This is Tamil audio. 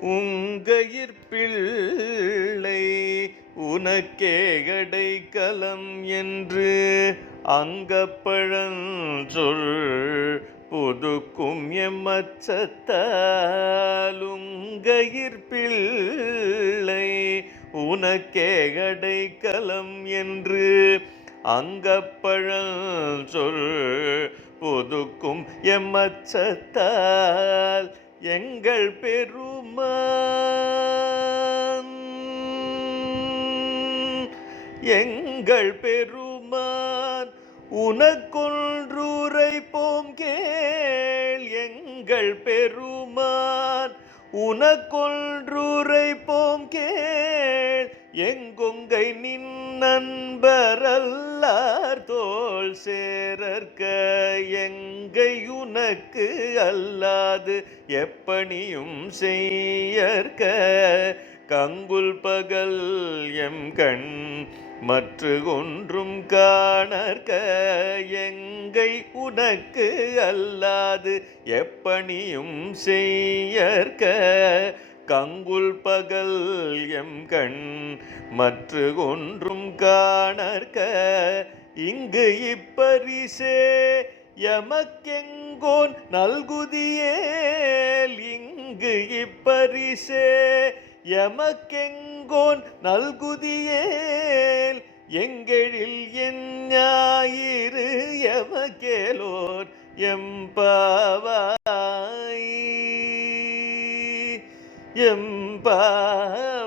உங்கையிற் பிள்ளை உனக்கே அடைக்கலம் என்று அங்கப்பழஞ்சொல் புதுக்கும் எம்மச்சத்தால் உங்கையிற் பிள்ளை உனக்கே அடைக்கலம் என்று அங்கப்பழஞ்சொல் புதுக்கும் எம்மச்சத்தால் எங்கள் பெருமான் உனக்கொன்றுரைப்போம் கேள். எங்கள் பெருமான் உனக்கொன்றுரைப்போம் கேள். எங்கொங்கை நின் நண்பரல்லார் தோள் சேரற்க எங்கை உனக்கு அல்லாது எப்பணியும் செய்யற்க கங்குல் பகல் எம் கண் மற்று ஒன்றும் காணற்க எங்கை உனக்கு அல்லாது எப்பணியும் செய்யற்க கங்குல் பகல் எம் கண் மற்று ஒன்றும் காணற்க இங்கு இப்பரிசே எமக்கெங்கோன் நல்குதியேல். இங்கு இப்பரிசே எமக்கெங்கோன் நல்குதியேல். எங்கெழில் என் ஞாயிறு எமக்கேலோர் எம்பாவாய் எம்பாவாய்.